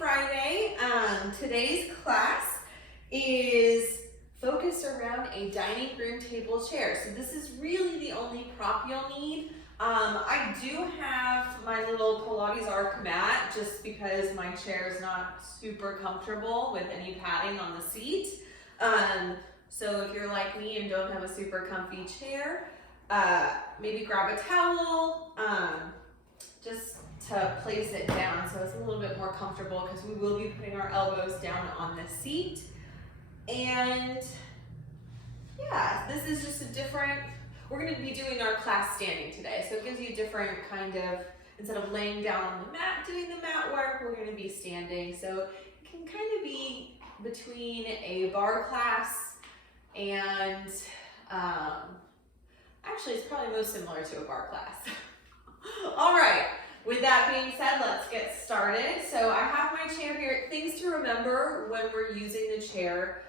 Friday. Today's class is focused around a dining room table chair. So this is really the only prop you'll need. I do have my little Pilates arc mat just because my chair is not super comfortable with any padding on the seat. So if you're like me and don't have a super comfy chair, maybe grab a towel, just to place it down so it's a little bit more comfortable because we will be putting our elbows down on the seat. And yeah, this is just a different, we're going to be doing our class standing today. So it gives you a different kind of, instead of laying down on the mat, doing the mat work, we're going to be standing. So it can kind of be between a bar class and, actually it's probably most similar to a bar class. All right. With that being said, let's get started. So I have my chair here. Things to remember when we're using the chair.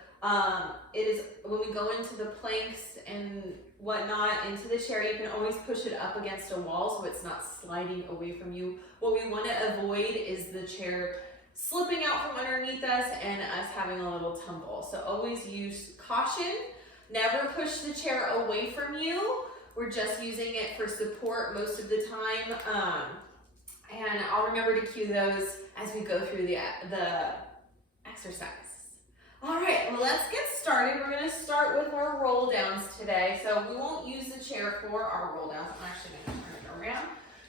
It is when we go into the planks and whatnot into the chair, you can always push it up against a wall so it's not sliding away from you. What we want to avoid is the chair slipping out from underneath us and us having a little tumble. So always use caution. Never push the chair away from you. We're just using it for support most of the time. And I'll remember to cue those as we go through the exercise. All right, well, let's get started. We're going to start with our roll downs today. So we won't use the chair for our roll downs. I'm actually going to turn it around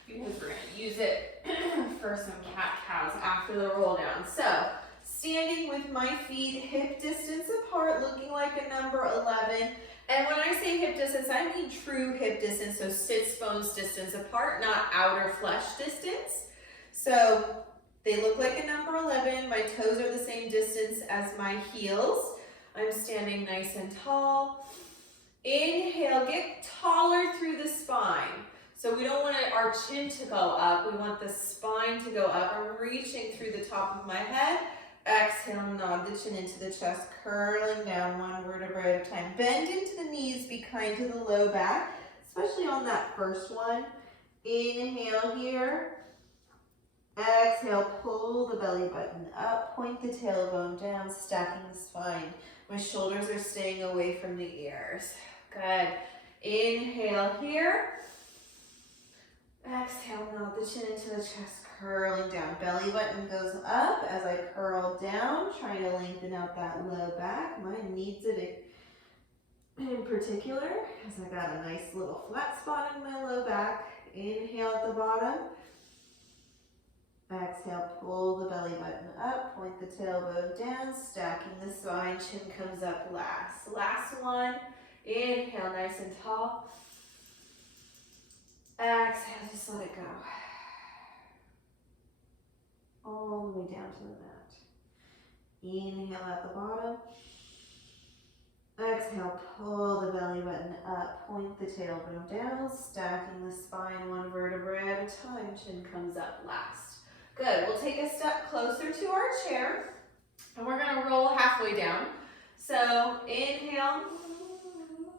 because we're going to use it for some cat-cows after the roll down. So standing with my feet hip distance apart, looking like a number 11. And when I say hip distance, I mean true hip distance, so sits bones distance apart, not outer flesh distance. So they look like a number 11. My toes are the same distance as my heels. I'm standing nice and tall. Inhale, get taller through the spine. So we don't want our chin to go up. We want the spine to go up. I'm reaching through the top of my head. Exhale, nod the chin into the chest, curling down one vertebra at a time. Bend into the knees, be kind to the low back, especially on that first one. Inhale here. Exhale, pull the belly button up, point the tailbone down, stacking the spine. My shoulders are staying away from the ears. Good. Inhale here. Exhale, nod the chin into the chest, curling down. Belly button goes up as I curl down, trying to lengthen out that low back. Mine needs it in particular, as I got a nice little flat spot in my low back. Inhale at the bottom. Exhale, pull the belly button up, point the tailbone down, stacking the spine, chin comes up last. Last one. Inhale, nice and tall. Exhale, just let it go. All the way down to the mat. Inhale at the bottom. Exhale, pull the belly button up, point the tailbone down, stacking the spine one vertebra at a time, chin comes up last. Good, we'll take a step closer to our chair, and we're gonna roll halfway down. So inhale,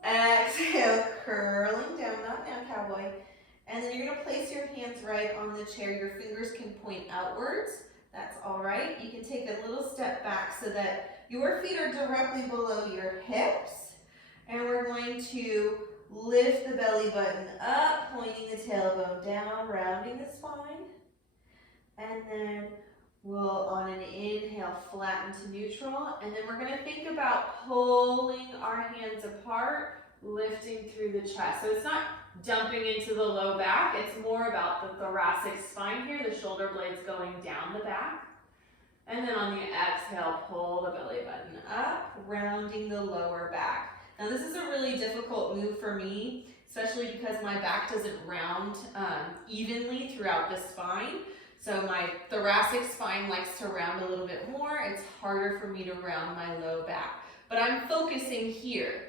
exhale, curling down, not down, cowboy. And then you're gonna place your hands right on the chair. Your fingers can point outwards. That's all right. You can take a little step back so that your feet are directly below your hips. And we're going to lift the belly button up, pointing the tailbone down, rounding the spine. And then we'll, on an inhale, flatten to neutral. And then we're gonna think about pulling our hands apart, lifting through the chest. So it's not dumping into the low back, it's more about the thoracic spine here, the shoulder blades going down the back. And then on the exhale, pull the belly button up, rounding the lower back. Now this is a really difficult move for me, especially because my back doesn't round evenly throughout the spine. So my thoracic spine likes to round a little bit more. It's harder for me to round my low back. But I'm focusing here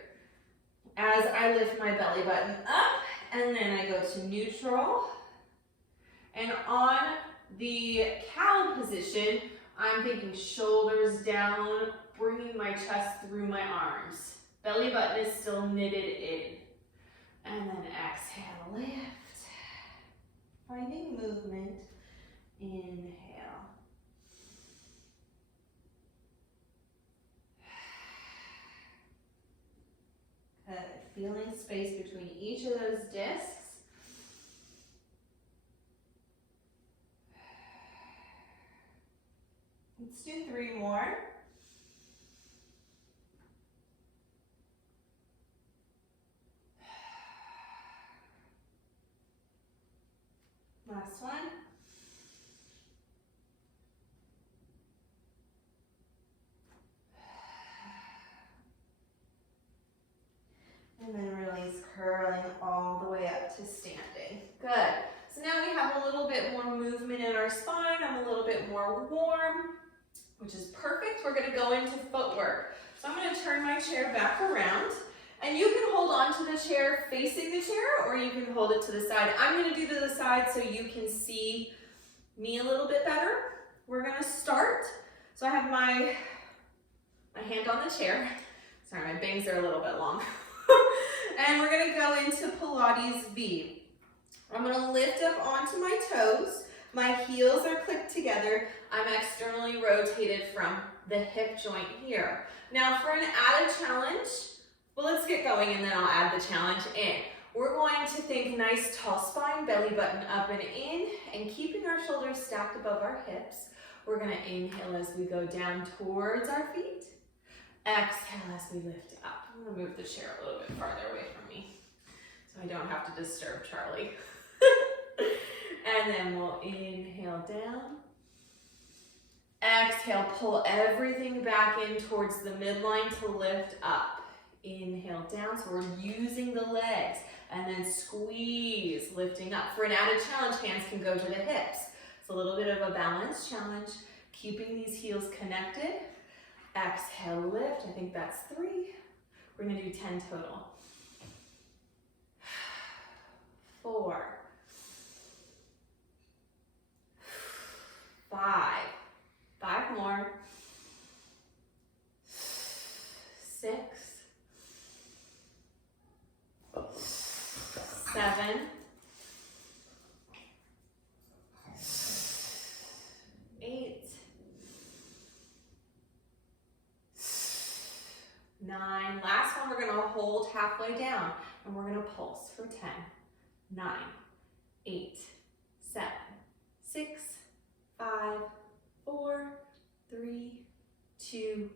as I lift my belly button up, and then I go to neutral. And on the cow position, I'm thinking shoulders down, bringing my chest through my arms. Belly button is still knitted in. And then exhale, lift. Finding movement. Inhale. feeling space between each of those discs. Let's do 3 more. Last one. And then release, curling all the way up to standing. Good. So now we have a little bit more movement in our spine. I'm a little bit more warm, which is perfect. We're going to go into footwork. So I'm going to turn my chair back around. And you can hold on to the chair facing the chair, or you can hold it to the side. I'm going to do to the side so you can see me a little bit better. We're going to start. So I have my hand on the chair. Sorry, my bangs are a little bit long. And we're going to go into Pilates V. I'm going to lift up onto my toes. My heels are clicked together. I'm externally rotated from the hip joint here. Now for an added challenge, well, let's get going and then I'll add the challenge in. We're going to think nice tall spine, belly button up and in, and keeping our shoulders stacked above our hips. We're going to inhale as we go down towards our feet. Exhale as we lift up. I'm going to move the chair a little bit farther away from me so I don't have to disturb Charlie. And then we'll inhale down. Exhale, pull everything back in towards the midline to lift up. Inhale down, so we're using the legs. And then squeeze, lifting up. For an added challenge, hands can go to the hips. It's a little bit of a balance challenge. Keeping these heels connected. Exhale, lift. I think that's 3. We're going to do 10 total. 4. 5. 5 more. 6. 7. 8. 9. Last one, we're going to hold halfway down and we're going to pulse for 10. 9, 8, 7, 6, 5, 4, 3, 2,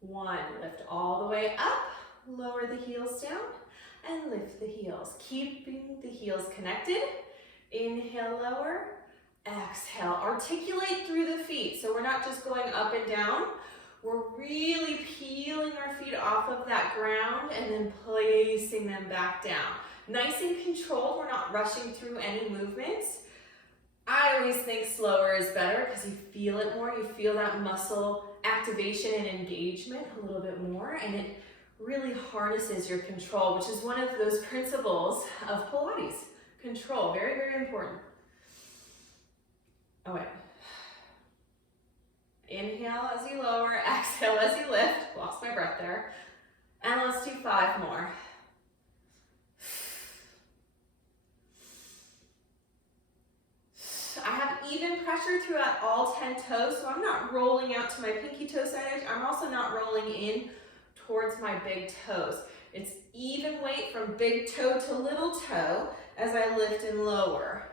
1. Lift all the way up, lower the heels down, and lift the heels. Keeping the heels connected. Inhale, lower. Exhale, articulate through the feet. So we're not just going up and down. We're really peeling our feet off of that ground and then placing them back down. Nice and controlled. We're not rushing through any movements. I always think slower is better because you feel it more. You feel that muscle activation and engagement a little bit more, and it really harnesses your control, which is one of those principles of Pilates. Control, very, very important. Oh, wait. Inhale as you lower, exhale as you lift. Lost my breath there. And let's do 5 more. I have even pressure throughout all 10 toes, so I'm not rolling out to my pinky toe side edge. I'm also not rolling in towards my big toes. It's even weight from big toe to little toe as I lift and lower.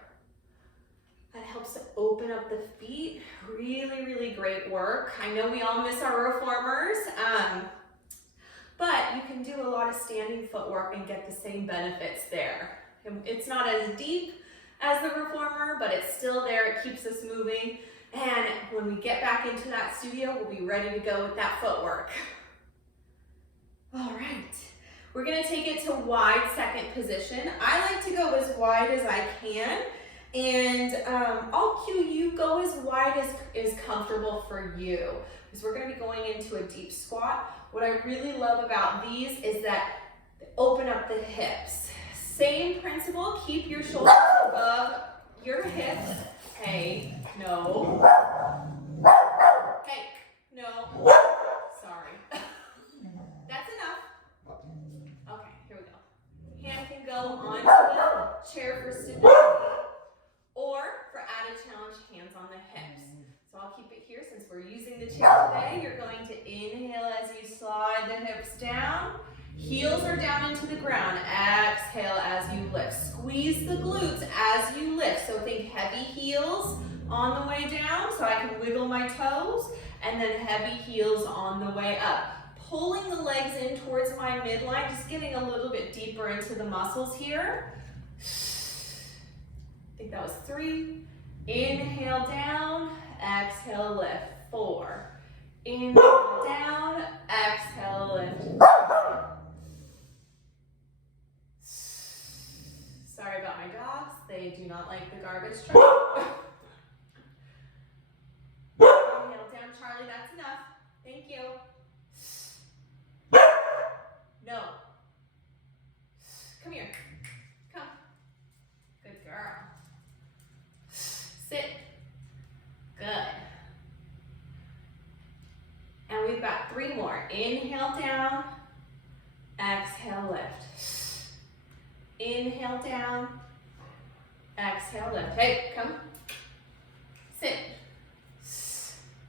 That helps to open up the feet. Really, really great work. I know we all miss our reformers, but you can do a lot of standing footwork and get the same benefits there. It's not as deep as the reformer, but it's still there. It keeps us moving. And when we get back into that studio, we'll be ready to go with that footwork. All right. We're going to take it to wide second position. I like to go as wide as I can. And I'll cue you, go as wide as is comfortable for you. Because we're going to be going into a deep squat. What I really love about these is that they open up the hips. Same principle, keep your shoulders above your hips. Hey, no. Hey, no. Sorry. That's enough. Okay, here we go. Hand can go onto the chair for stability. Or for added challenge, hands on the hips. So I'll keep it here since we're using the chair today. You're going to inhale as you slide the hips down. Heels are down into the ground. Exhale as you lift. Squeeze the glutes as you lift. So think heavy heels on the way down so I can wiggle my toes, and then heavy heels on the way up. Pulling the legs in towards my midline, just getting a little bit deeper into the muscles here. I think that was 3. Inhale down, exhale lift. 4. Inhale down, exhale lift. Sorry about my dogs, they do not like the garbage truck. Inhale down, Charlie, that's enough. Thank you. No. Come here. Come. Good girl. Sit. Good. And we've got 3 more. Inhale down. Exhale lift. Inhale down. Exhale lift. Hey, come. Sit.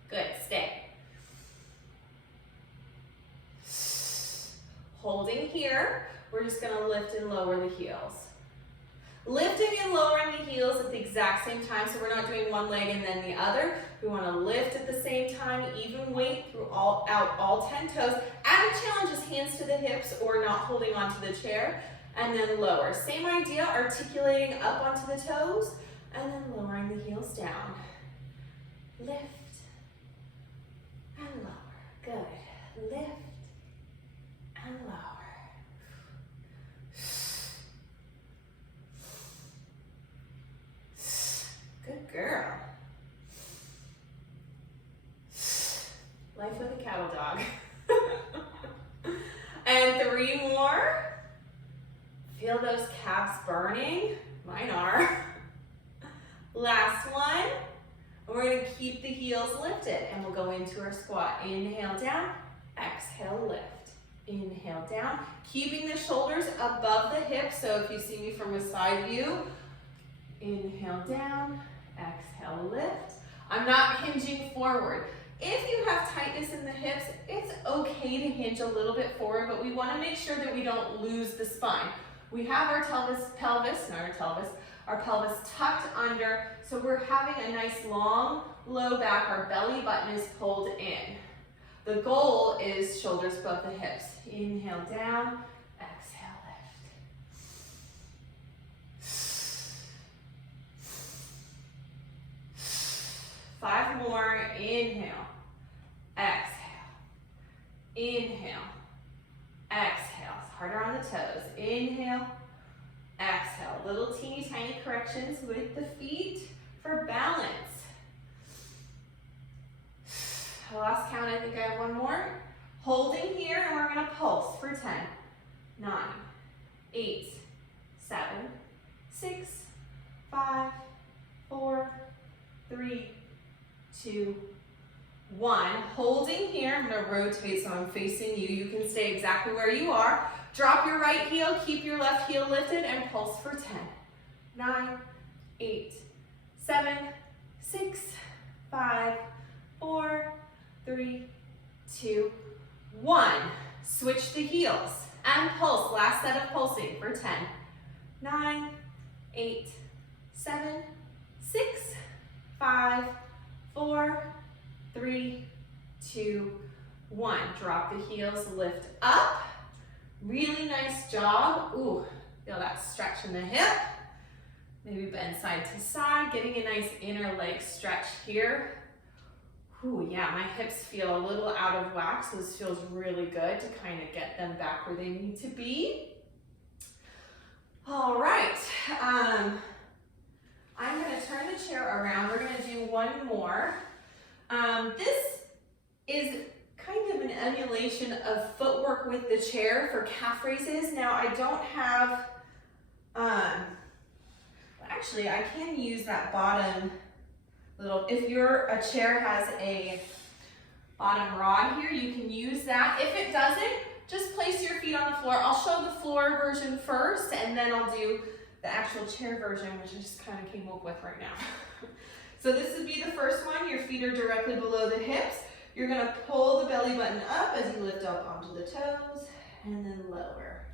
Good. Stay. Holding here, we're just going to lift and lower the heels. Lifting and lowering the heels at the exact same time, so we're not doing one leg and then the other. We want to lift at the same time, even weight through out all 10 toes. Added challenge is hands to the hips or not holding onto the chair, and then lower. Same idea, articulating up onto the toes, and then lowering the heels down. Lift and lower. Good. Lift and lower. Good girl. Life with a cattle dog. And 3 more. Feel those calves burning? Mine are. Last one. We're going to keep the heels lifted and we'll go into our squat. Inhale down, exhale lift. Inhale down, keeping the shoulders above the hips. So if you see me from a side view, inhale down, exhale lift. I'm not hinging forward. If you have tightness in the hips, it's okay to hinge a little bit forward, but we want to make sure that we don't lose the spine. We have our pelvis tucked under, so we're having a nice long, low back. Our belly button is pulled in. The goal is shoulders above the hips. Inhale down, exhale lift. 5 more, inhale, exhale, inhale, exhale. It's harder on the toes. Inhale, exhale. Little teeny tiny corrections with the feet for balance. Last count, I think I have 1 more. Holding here, and we're going to pulse for 10, 9, 8, 7, 6, 5, 4, 3, 2, 1. Holding here, I'm going to rotate so I'm facing you. You can stay exactly where you are. Drop your right heel, keep your left heel lifted, and pulse for 10, 9, 8, 7, 6, 5, 4, 3, 2, 1. Switch the heels and pulse. Last set of pulsing for 10, 9, 8, 7, 6, 5, 4, 3, 2, 1. Drop the heels, lift up. Really nice job. Ooh, feel that stretch in the hip. Maybe bend side to side, getting a nice inner leg stretch here. Ooh, yeah, my hips feel a little out of whack, so this feels really good to kind of get them back where they need to be. All right, I'm gonna turn the chair around. We're gonna do 1 more. This is kind of an emulation of footwork with the chair for calf raises. Now I don't have, actually I can use that bottom little, if a chair has a bottom rod here, you can use that. If it doesn't, just place your feet on the floor. I'll show the floor version first, and then I'll do the actual chair version, which I just kind of came up with right now. So this would be the first one. Your feet are directly below the hips. You're gonna pull the belly button up as you lift up onto the toes, and then lower.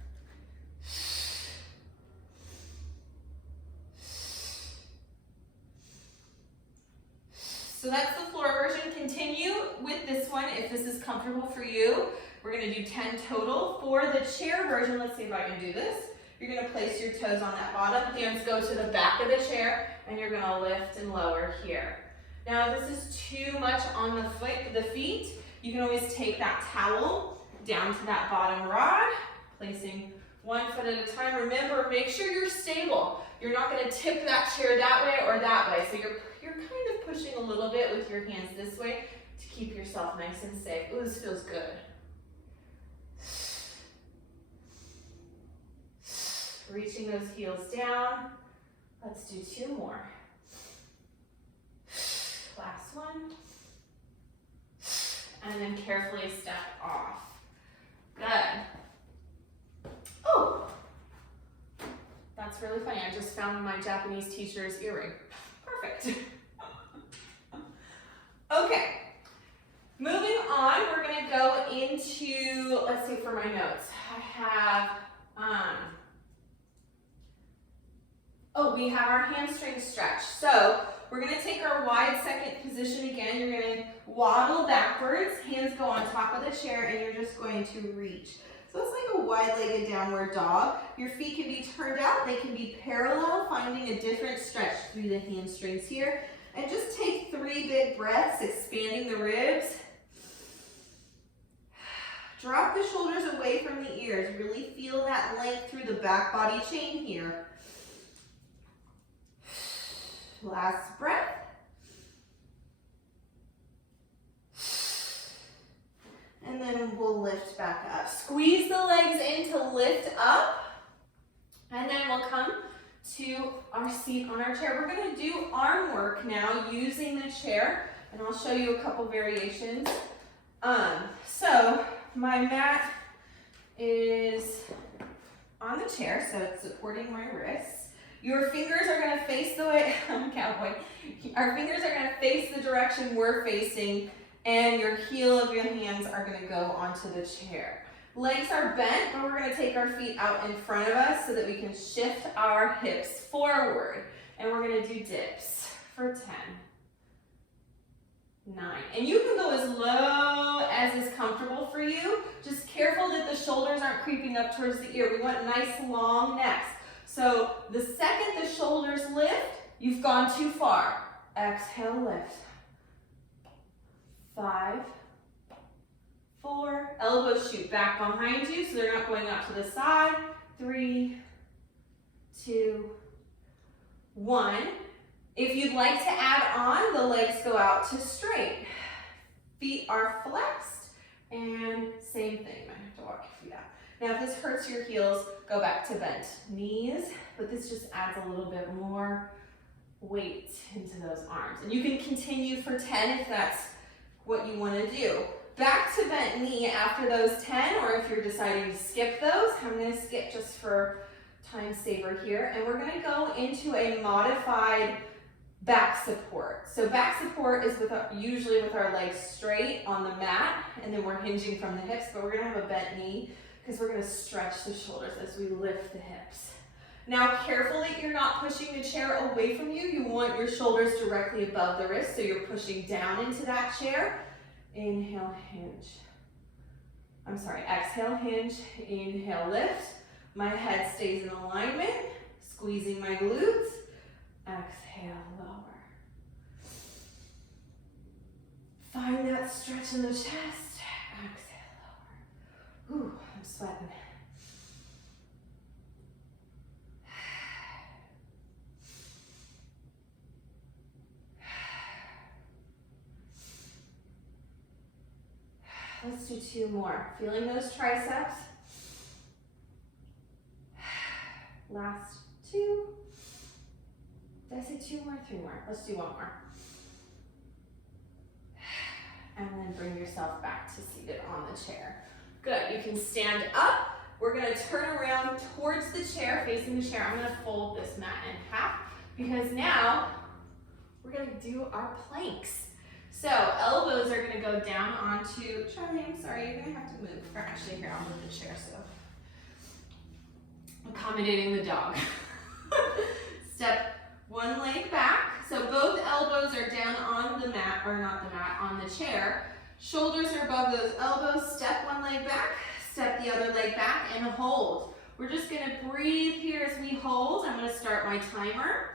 So that's the floor version. Continue with this one if this is comfortable for you. We're gonna do 10 total. For the chair version, let's see if I can do this. You're gonna place your toes on that bottom, hands go to the back of the chair, and you're gonna lift and lower here. Now, if this is too much on the feet, you can always take that towel down to that bottom rod, placing one foot at a time. Remember, make sure you're stable. You're not gonna tip that chair that way or that way. So you're kind of pushing a little bit with your hands this way to keep yourself nice and safe. Ooh, this feels good. Reaching those heels down. Let's do 2 more. Last one. And then carefully step off. Good. Oh, that's really funny. I just found my Japanese teacher's earring. Perfect. Okay. Moving on, we're gonna go into, let's see for my notes. I have, we have our hamstring stretch. So we're gonna take our wide second position again. You're gonna waddle backwards, hands go on top of the chair, and you're just going to reach. So it's like a wide-legged downward dog. Your feet can be turned out, they can be parallel, finding a different stretch through the hamstrings here. And just take 3 big breaths, expanding the ribs. Drop the shoulders away from the ears. Really feel that length through the back body chain here. Last breath. And then we'll lift back up. Squeeze the legs in to lift up. And then we'll come to our seat on our chair. We're going to do arm work now using the chair. And I'll show you a couple variations. So my mat is on the chair, so it's supporting my wrists. Your fingers are going to face the way, I'm a cowboy. Our fingers are going to face the direction we're facing, and your heel of your hands are going to go onto the chair. Legs are bent, but we're going to take our feet out in front of us so that we can shift our hips forward. And we're going to do dips for 10, 9. And you can go as low as is comfortable for you. Just careful that the shoulders aren't creeping up towards the ear. We want nice long necks. So the second the shoulders lift, you've gone too far. Exhale, lift. 5, 4, elbows shoot back behind you so they're not going out to the side. 3, 2, 1. If you'd like to add on, the legs go out to straight. Feet are flexed, and same thing. I have to walk your feet out. Now, if this hurts your heels, go back to bent knees, but this just adds a little bit more weight into those arms. And you can continue for 10 if that's what you want to do. Back to bent knee after those 10, or if you're deciding to skip those, I'm going to skip just for time saver here, and we're going to go into a modified back support. So back support is usually with our legs straight on the mat, and then we're hinging from the hips, but we're going to have a bent knee because we're going to stretch the shoulders as we lift the hips. Now, careful that you're not pushing the chair away from you. You want your shoulders directly above the wrist, so you're pushing down into that chair. Inhale, hinge. Exhale, hinge. Inhale, lift. My head stays in alignment, squeezing my glutes. Exhale, lower. Find that stretch in the chest. Exhale, lower. Ooh, I'm sweating. Let's do 2 more. Feeling those triceps. Last 2. Did I say 2 more? 3 more. Let's do 1 more. And then bring yourself back to seated on the chair. Good. You can stand up. We're going to turn around towards the chair, facing the chair. I'm going to fold this mat in half because now we're going to do our planks. So elbows are gonna go down onto, Charlie, I'm sorry, you're gonna have to move. Or actually, here, I'll move the chair, so. Accommodating the dog. Step one leg back. So both elbows are down on the mat, or not the mat, on the chair. Shoulders are above those elbows. Step one leg back, step the other leg back, and hold. We're just gonna breathe here as we hold. I'm gonna start my timer.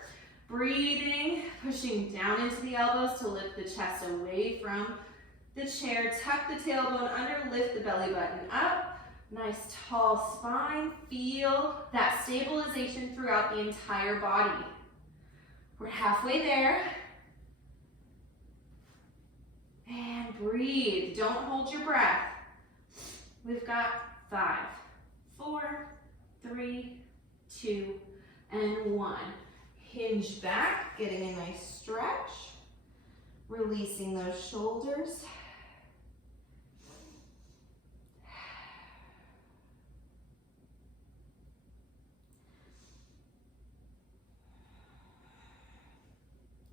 Breathing, pushing down into the elbows to lift the chest away from the chair. Tuck the tailbone under, lift the belly button up. Nice tall spine. Feel that stabilization throughout the entire body. We're halfway there. And breathe. Don't hold your breath. We've got 5, 4, 3, 2, and 1. Hinge back, getting a nice stretch. Releasing those shoulders.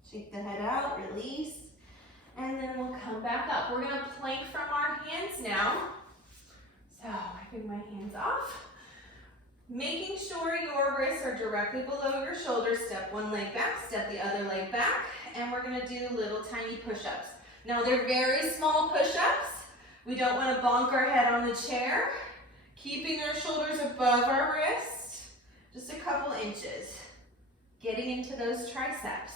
Shake the head out, release, and then we'll come back up. We're gonna plank from our hands now. So, wiping my hands off. Making sure your wrists are directly below your shoulders. Step one leg back, step the other leg back, and we're gonna do little tiny push-ups. Now, they're very small push-ups. We don't wanna bonk our head on the chair. Keeping our shoulders above our wrist, just a couple inches. Getting into those triceps.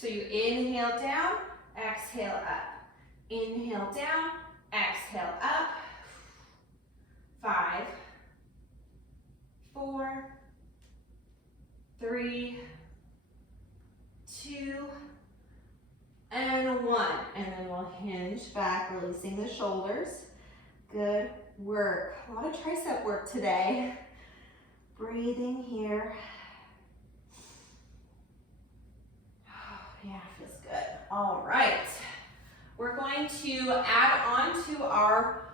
So you inhale down, exhale up. Inhale down, exhale up. 5, 4, 3, 2, and 1. And then we'll hinge back, releasing the shoulders. Good work. A lot of tricep work today. Breathing here. Oh, yeah, feels good. All right. We're going to add on to our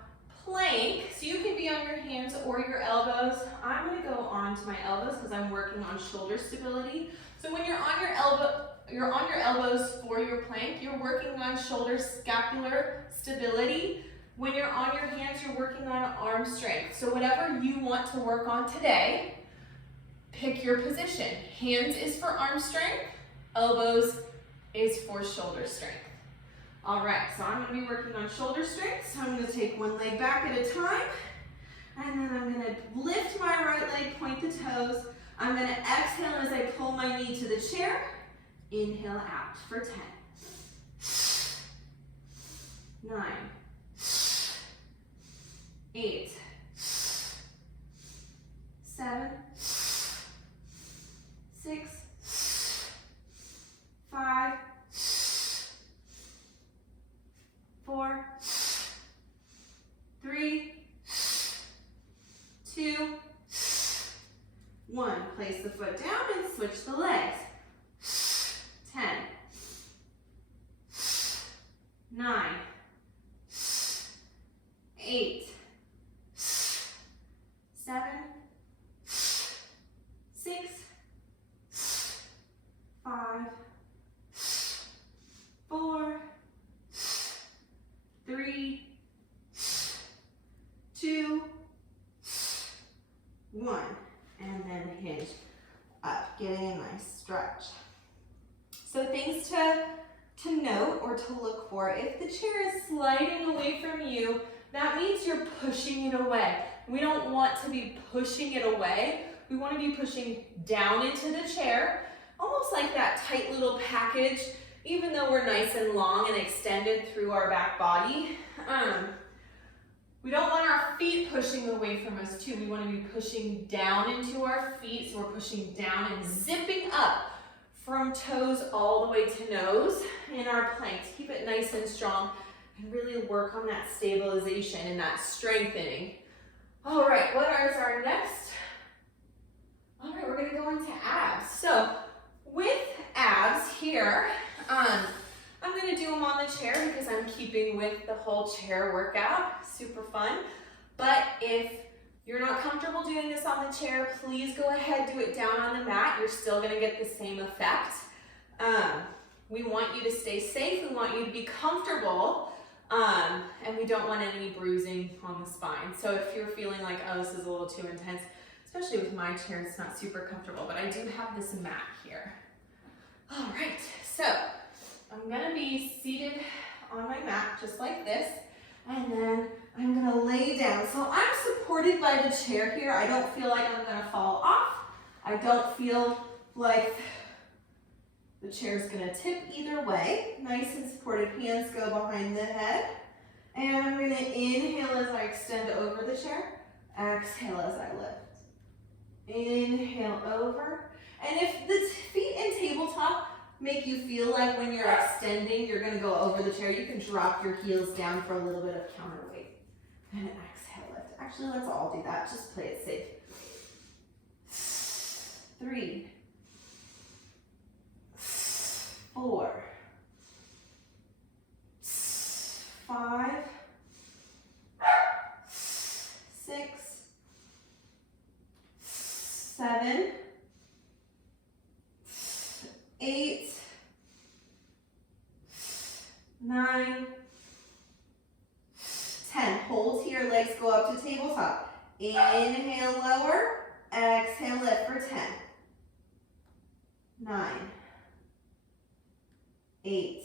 plank. So you can be on your hands or your elbows. I'm going to go on to my elbows because I'm working on shoulder stability. So when you're on your elbows for your plank, you're working on shoulder scapular stability. When you're on your hands, you're working on arm strength. So whatever you want to work on today, pick your position. Hands is for arm strength, elbows is for shoulder strength. All right, so I'm gonna be working on shoulder strength. So I'm gonna take one leg back at a time, and then I'm gonna lift my right leg, point the toes. I'm gonna exhale as I pull my knee to the chair. Inhale out for 10, 9, 8, 7, 6, 5, 4, 3, 2, 1. Place the foot down and switch the legs. 10, 9, 8, 7, 6, 5, 4, 3, 2, 1, and then hinge up, getting a nice stretch. So things to note or to look for, if the chair is sliding away from you, that means you're pushing it away. We don't want to be pushing it away. We want to be pushing down into the chair, almost like that tight little package, even though we're nice and long and extended through our back body. We don't want our feet pushing away from us too. We want to be pushing down into our feet, so we're pushing down and zipping up from toes all the way to nose in our planks. Keep it nice and strong and really work on that stabilization and that strengthening. All right, what is our next? All right, we're gonna go into abs. So with abs here, I'm gonna do them on the chair because I'm keeping with the whole chair workout, super fun. But if you're not comfortable doing this on the chair, please go ahead, do it down on the mat. You're still gonna get the same effect. We want you to stay safe. We want you to be comfortable. And we don't want any bruising on the spine. So if you're feeling like, oh, this is a little too intense, especially with my chair, it's not super comfortable, but I do have this mat here. All right, so I'm gonna be seated on my mat just like this, and then I'm gonna lay down. So I'm supported by the chair here. I don't feel like I'm gonna fall off. I don't feel like the chair's gonna tip either way. Nice and supported, hands go behind the head. And I'm gonna inhale as I extend over the chair. Exhale as I lift. Inhale over. And if the feet in tabletop make you feel like when you're extending, you're gonna go over the chair, you can drop your heels down for a little bit of counterweight. And exhale, lift. Actually, let's all do that. Just play it safe. 3, 4, 5, 6, 7, 8, 9, 10. Hold here, legs go up to tabletop. Inhale, lower. Exhale, lift for 10. 9, 8,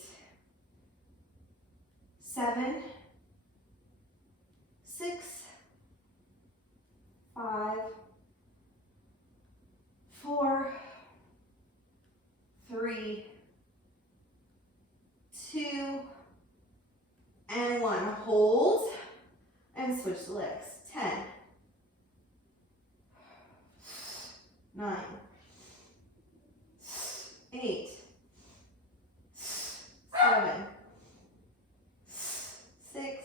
7, 6, 5, 4, 3, 2, and 1. Hold and switch the legs. 10, 9, 8, 7, 6,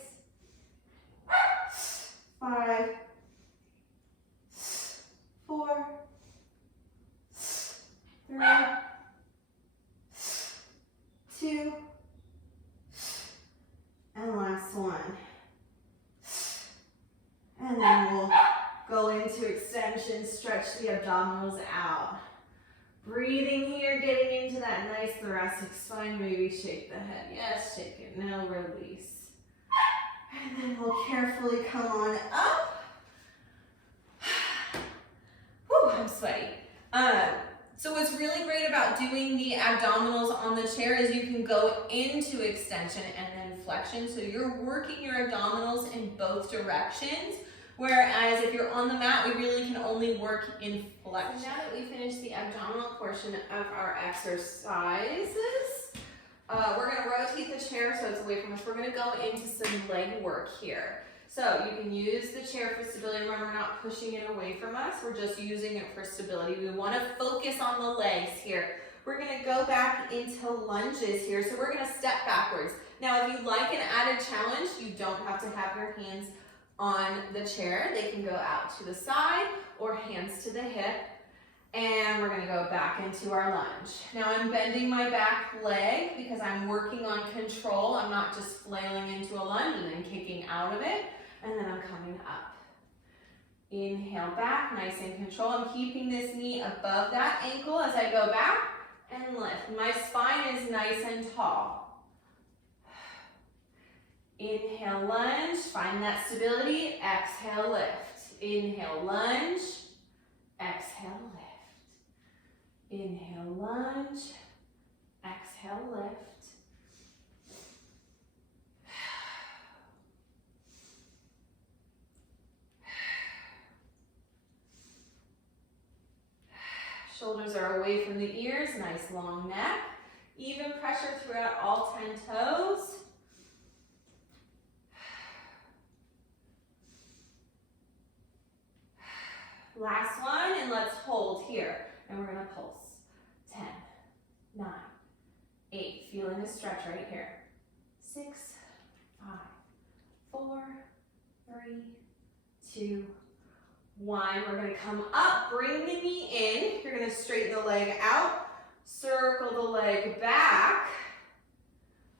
5, 4, 3, 2, and last one. And then we'll go into extension, stretch the abdominals out. Breathing here, getting into that nice thoracic spine. Maybe shake the head. Yes, shake it. Now release. And then we'll carefully come on up. Whew, I'm sweaty. So what's really great about doing the abdominals on the chair is you can go into extension and then flexion. So you're working your abdominals in both directions. Whereas if you're on the mat, we really can only work in flexion. So now that we finished the abdominal portion of our exercises, we're gonna rotate the chair so it's away from us. We're gonna go into some leg work here. So you can use the chair for stability. Remember, we're not pushing it away from us. We're just using it for stability. We wanna focus on the legs here. We're gonna go back into lunges here. So we're gonna step backwards. Now, if you'd like an added challenge, you don't have to have your hands on the chair. They can go out to the side or hands to the hip. And we're gonna go back into our lunge. Now I'm bending my back leg because I'm working on control. I'm not just flailing into a lunge and then kicking out of it. And then I'm coming up. Inhale back, nice and control. I'm keeping this knee above that ankle as I go back and lift. My spine is nice and tall. Inhale, lunge, find that stability. Exhale, lift. Inhale, lunge. Exhale, lift. Inhale, lunge. Exhale, lift. Shoulders are away from the ears, nice long neck. Even pressure throughout all 10 toes. Last one, and let's hold here. And we're gonna pulse. 10, 9, 8. Feeling a stretch right here. 6, 5, 4, 3, 2, 1. We're gonna come up, bring the knee in. You're gonna straighten the leg out, circle the leg back,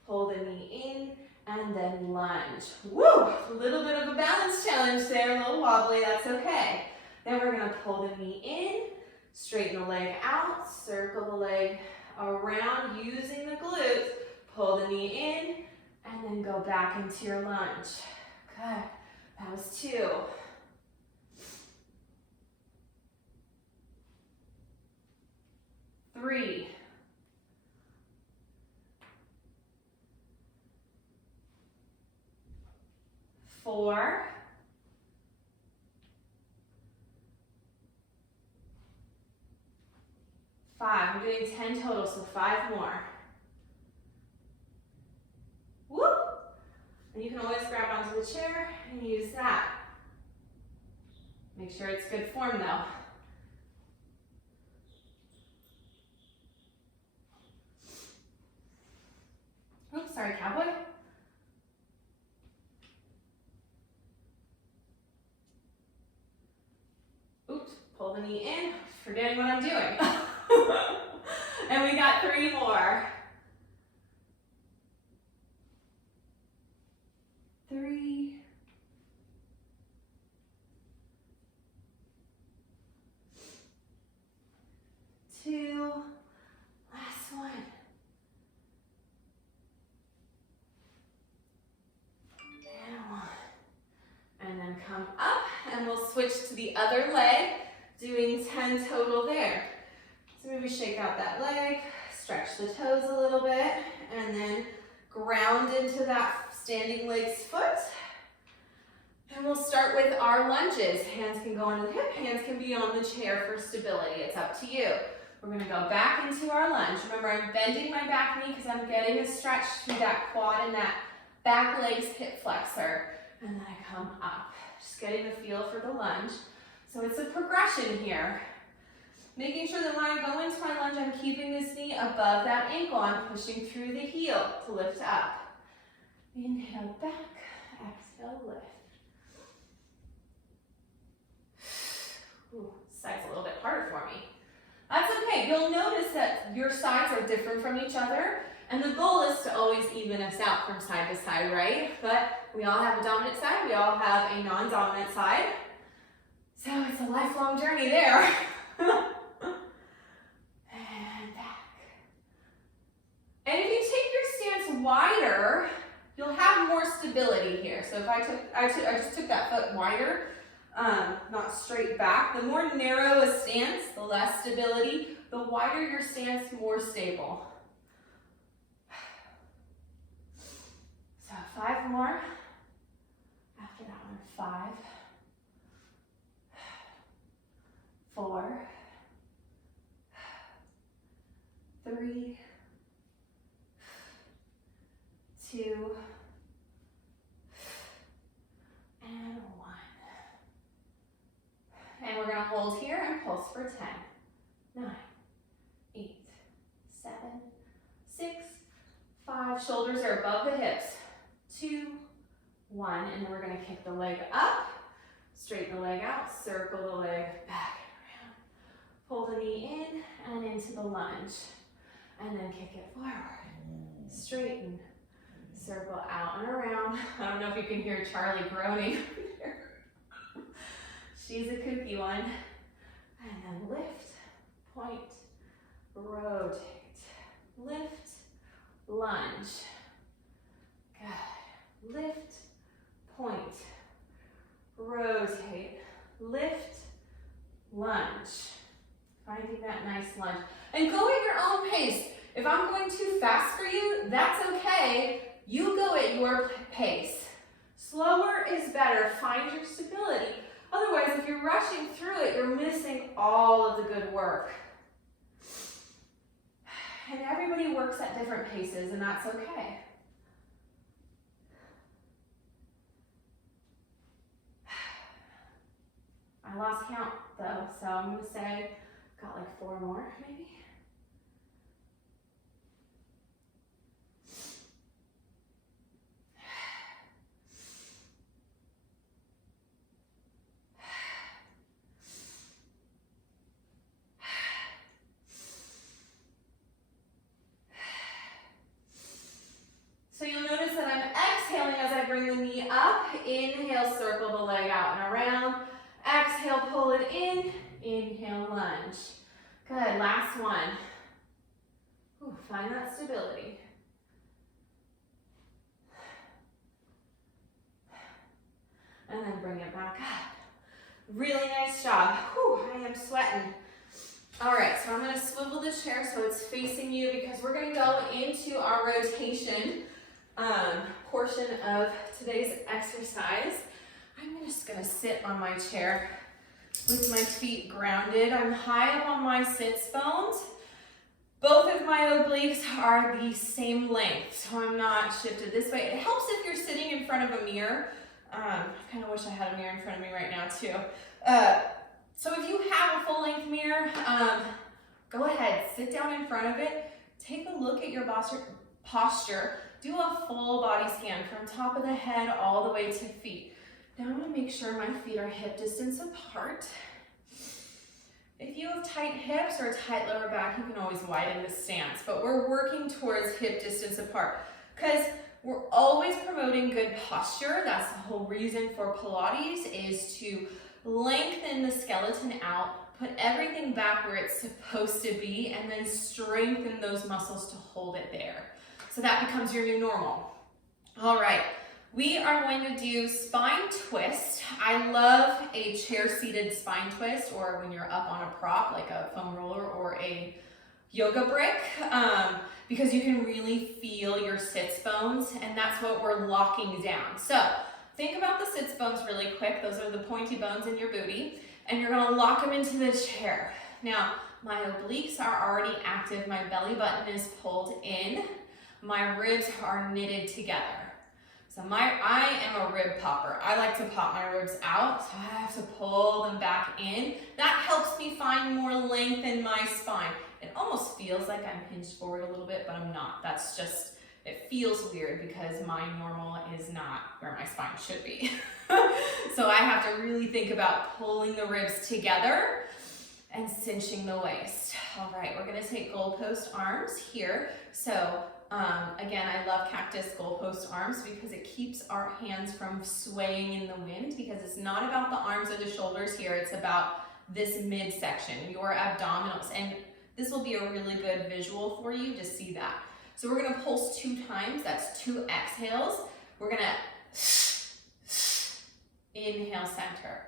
pull the knee in, and then lunge. Woo! A little bit of a balance challenge there, a little wobbly, that's okay. Then we're gonna pull the knee in, straighten the leg out, circle the leg around using the glutes. Pull the knee in and then go back into your lunge. Good. That was 2. 3. 4. 5. I'm doing 10 total, so 5 more. Whoop! And you can always grab onto the chair and use that. Make sure it's good form though. Oops, sorry, cowboy. Oops, pull the knee in, forgetting what I'm doing. And we got 3 more. 3. 2. Last one. And 1. And then come up, and we'll switch to the other leg, doing 10 total there. So maybe shake out that leg, stretch the toes a little bit, and then ground into that standing leg's foot. And we'll start with our lunges. Hands can go on the hip, hands can be on the chair for stability. It's up to you. We're gonna go back into our lunge. Remember, I'm bending my back knee because I'm getting a stretch through that quad and that back leg's hip flexor. And then I come up, just getting the feel for the lunge. So it's a progression here. Making sure that when I go into my lunge, I'm keeping this knee above that ankle. I'm pushing through the heel to lift up. Inhale back, exhale lift. Ooh, side's a little bit harder for me. That's okay. You'll notice that your sides are different from each other, and the goal is to always even us out from side to side, right? But we all have a dominant side, we all have a non-dominant side. So it's a lifelong journey there. And back. And if you take your stance wider, you'll have more stability here. So if I just took that foot wider, not straight back. The more narrow a stance, the less stability. The wider your stance, more stable. So 5 more. After that one, 5, 4, 3, 2, and 1. And we're going to hold here and pulse for 10, 9, 8, 7, 6, 5. Shoulders are above the hips. 2, 1. And then we're going to kick the leg up, straighten the leg out, circle the leg back and around. Pull the knee in and into the lunge. And then kick it forward. Straighten, circle out and around. I don't know if you can hear Charlie groaning. She's a kooky one. And then lift, point, rotate, lift, lunge. Good. Lift, point, rotate, lift, lunge. Finding that nice lunge. And go at your own pace. If I'm going too fast for you, that's okay. You go at your pace. Slower is better. Find your stability. Otherwise, if you're rushing through it, you're missing all of the good work. And everybody works at different paces, and that's okay. I lost count though, so I'm going to say, got like 4 more maybe. So you'll notice that I'm exhaling as I bring the knee up. Inhale, circle the leg out and around. Exhale, pull it in. Inhale, lunge. Good, last one. Find that stability. And then bring it back up. Really nice job. Whew, I am sweating. All right, so I'm gonna swivel the chair so it's facing you because we're gonna go into our rotation portion of today's exercise. I'm just gonna sit on my chair with my feet grounded. I'm high up on my sits bones. Both of my obliques are the same length, so I'm not shifted this way. It helps if you're sitting in front of a mirror. I kind of wish I had a mirror in front of me right now too. So if you have a full length mirror, go ahead, sit down in front of it, take a look at your posture, do a full body scan from top of the head all the way to feet. Now I'm gonna make sure my feet are hip distance apart. If you have tight hips or a tight lower back, you can always widen the stance, but we're working towards hip distance apart because we're always promoting good posture. That's the whole reason for Pilates, is to lengthen the skeleton out, put everything back where it's supposed to be, and then strengthen those muscles to hold it there. So that becomes your new normal. All right, we are going to do spine twist. I love a chair-seated spine twist, or when you're up on a prop, like a foam roller or a yoga brick, because you can really feel your sits bones, and that's what we're locking down. So think about the sits bones really quick. Those are the pointy bones in your booty, and you're gonna lock them into the chair. Now, my obliques are already active. My belly button is pulled in. My ribs are knitted together. So I am a rib popper. I like to pop my ribs out, so I have to pull them back in. That helps me find more length in my spine. It almost feels like I'm hinged forward a little bit, but I'm not. That's just, it feels weird because my normal is not where my spine should be. So I have to really think about pulling the ribs together and cinching the waist. All right, we're gonna take goalpost arms here. So again, I love cactus goalpost arms because it keeps our hands from swaying in the wind, because it's not about the arms or the shoulders here, it's about this midsection, your abdominals. And this will be a really good visual for you to see that. So we're gonna pulse 2 times, that's 2 exhales. We're gonna inhale, center.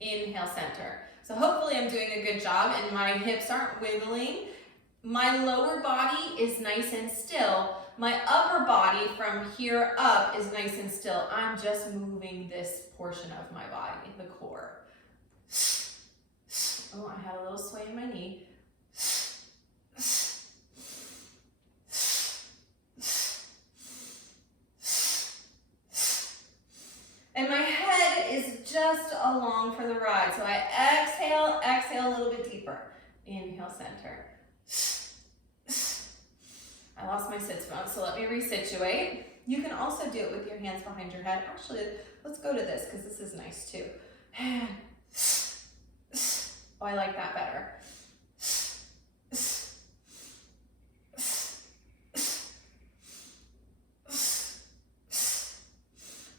Inhale, center. So hopefully I'm doing a good job and my hips aren't wiggling. My lower body is nice and still. My upper body from here up is nice and still. I'm just moving this portion of my body, the core. Oh, I had a little sway in my knee. And my head is just along for the ride. So I exhale, exhale a little bit deeper. Inhale, center. I lost my sits bone, so let me resituate. You can also do it with your hands behind your head. Actually, let's go to this because this is nice too. Oh, I like that better.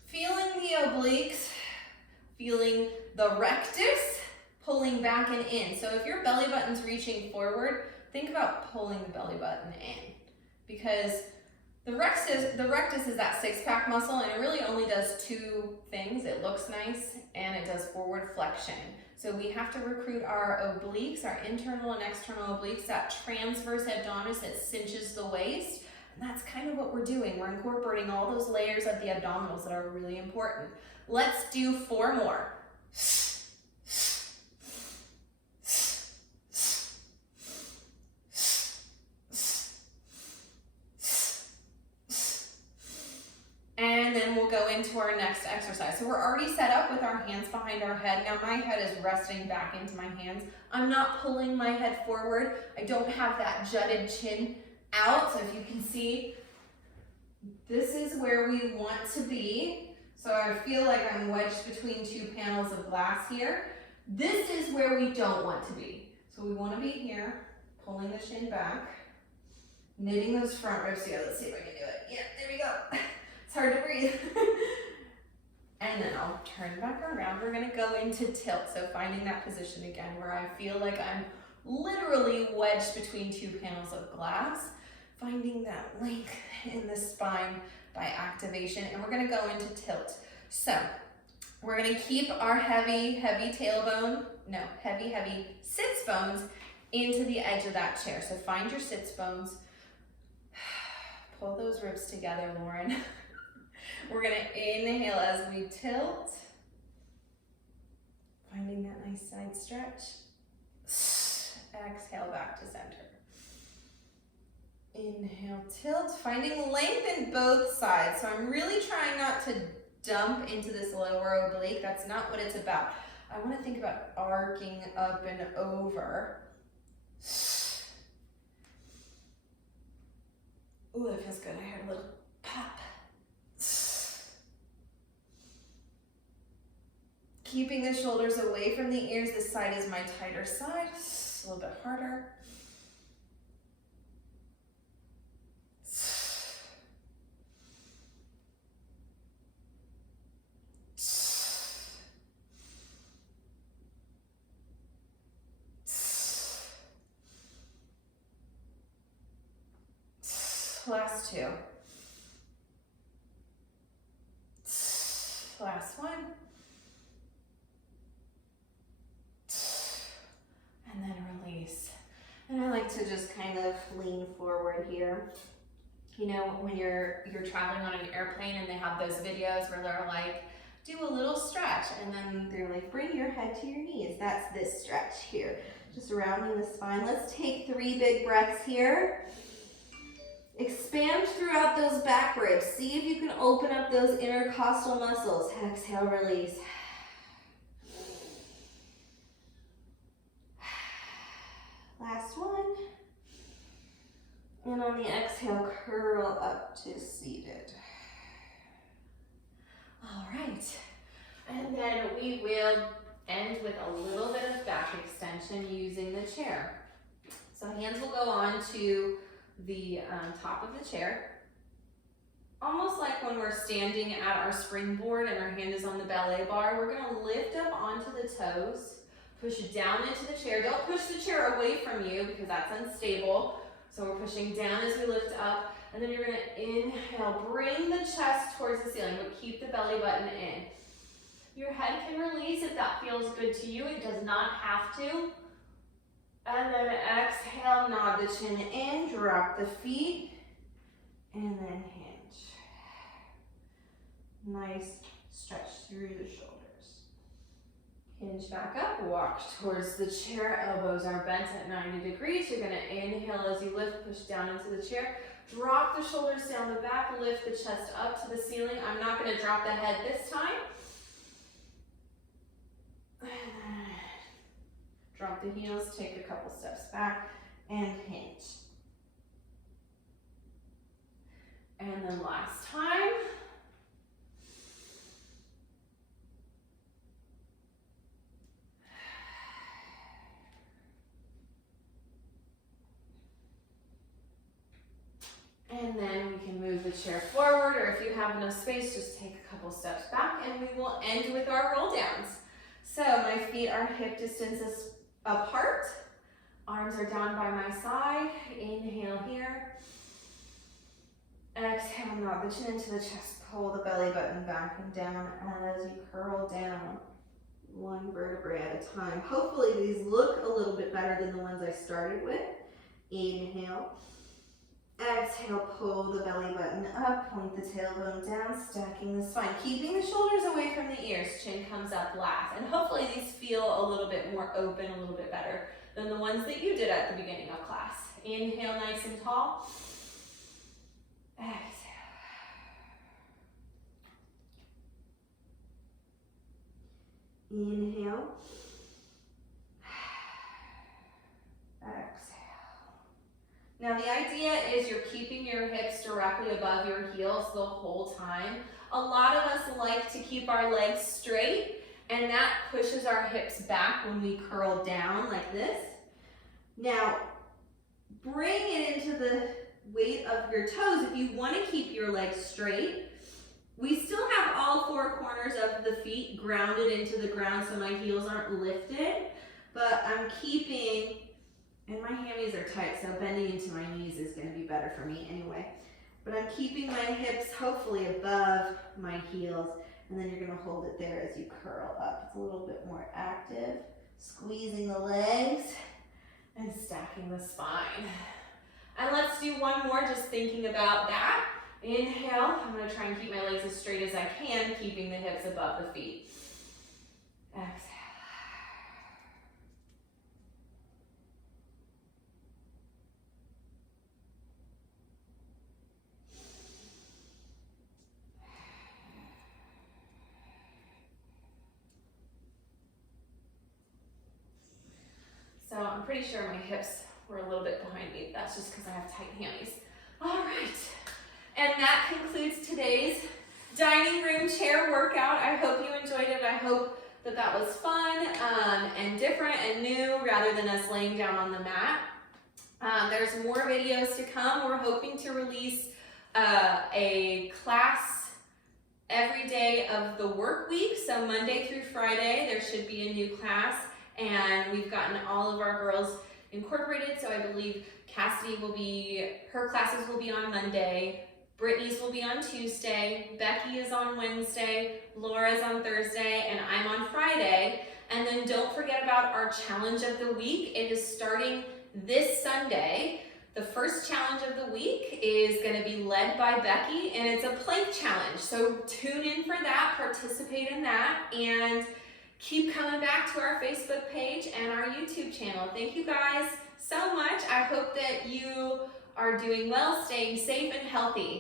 Feeling the obliques, feeling the rectus, pulling back and in. So if your belly button's reaching forward, think about pulling the belly button in, because the rectus is that 6-pack muscle, and it really only does 2 things. It looks nice and it does forward flexion. So we have to recruit our obliques, our internal and external obliques, that transverse abdominis that cinches the waist. And that's kind of what we're doing. We're incorporating all those layers of the abdominals that are really important. Let's do 4 more. And then we'll go into our next exercise. So we're already set up with our hands behind our head. Now my head is resting back into my hands. I'm not pulling my head forward. I don't have that jutted chin out. So if you can see, this is where we want to be. So I feel like I'm wedged between 2 panels of glass here. This is where we don't want to be. So we want to be here, pulling the chin back, knitting those front ribs together. Let's see if I can do it. Yeah, there we go. It's hard to breathe. And then I'll turn back around. We're gonna go into tilt. So finding that position again where I feel like I'm literally wedged between two panels of glass, finding that length in the spine by activation. And we're gonna go into tilt. So we're gonna keep our heavy tailbone, no, heavy sits bones into the edge of that chair. So find your sits bones. Pull those ribs together, Lauren. We're gonna inhale as we tilt. Finding that nice side stretch. Exhale back to center. Inhale, tilt, finding length in both sides. So I'm really trying not to dump into this lower oblique. That's not what it's about. I want to think about arcing up and over. Ooh, that feels good. I heard a little pop. Keeping the shoulders away from the ears. This side is my tighter side. A little bit harder. Last two. Last one. And then release. And I like to just kind of lean forward here. You know, when you're traveling on an airplane and they have those videos where they're like, do a little stretch, and then they're like, bring your head to your knees. That's this stretch here. Just rounding the spine. Let's take 3 big breaths here. Expand throughout those back ribs. See if you can open up those intercostal muscles. Exhale, release. Last one. And on the exhale, curl up to seated. All right. And then we will end with a little bit of back extension using the chair. So hands will go on to the top of the chair. Almost like when we're standing at our springboard and our hand is on the ballet bar, we're gonna lift up onto the toes, push down into the chair. Don't push the chair away from you because that's unstable. So we're pushing down as we lift up, and then you're gonna inhale, bring the chest towards the ceiling, but keep the belly button in. Your head can release if that feels good to you. It does not have to. And then exhale, nod the chin in, drop the feet, and then hinge. Nice stretch through the shoulders. Hinge back up, walk towards the chair, elbows are bent at 90 degrees. You're gonna inhale as you lift, push down into the chair. Drop the shoulders down the back, lift the chest up to the ceiling. I'm not gonna drop the head this time. Drop the heels, take a couple steps back, and hinge. And then last time. And then we can move the chair forward, or if you have enough space, just take a couple steps back, and we will end with our roll downs. So my feet are hip distances apart. Arms are down by my side. Inhale here. Exhale, nod the chin into the chest. Pull the belly button back and down as you curl down, one vertebrae at a time. Hopefully these look a little bit better than the ones I started with. Inhale. Exhale, pull the belly button up, point the tailbone down, stacking the spine, keeping the shoulders away from the ears. Chin comes up last. And hopefully these feel a little bit more open, a little bit better than the ones that you did at the beginning of class. Inhale, nice and tall. Exhale. Inhale. Exhale. Now the idea is you're keeping your hips directly above your heels the whole time. A lot of us like to keep our legs straight, and that pushes our hips back when we curl down like this. Now, bring it into the weight of your toes if you want to keep your legs straight. We still have all 4 corners of the feet grounded into the ground so my heels aren't lifted, but I'm keeping And my hammies are tight, so bending into my knees is going to be better for me anyway. But I'm keeping my hips hopefully above my heels, and then you're going to hold it there as you curl up. It's a little bit more active, squeezing the legs and stacking the spine. And let's do one more, just thinking about that. Inhale, I'm going to try and keep my legs as straight as I can, keeping the hips above the feet. Exhale. So I'm pretty sure my hips were a little bit behind me. That's just because I have tight hammies. All right. And that concludes today's dining room chair workout. I hope you enjoyed it. I hope that that was fun and different and new rather than us laying down on the mat. There's more videos to come. We're hoping to release a class every day of the work week. So Monday through Friday, there should be a new class. And we've gotten all of our girls incorporated. So I believe Cassidy her classes will be on Monday. Brittany's will be on Tuesday. Becky is on Wednesday. Laura's on Thursday. And I'm on Friday. And then don't forget about our challenge of the week. It is starting this Sunday. The first challenge of the week is going to be led by Becky, and it's a plank challenge. So tune in for that, participate in that, and keep coming back to our Facebook page and our YouTube channel. Thank you guys so much. I hope that you are doing well, staying safe and healthy.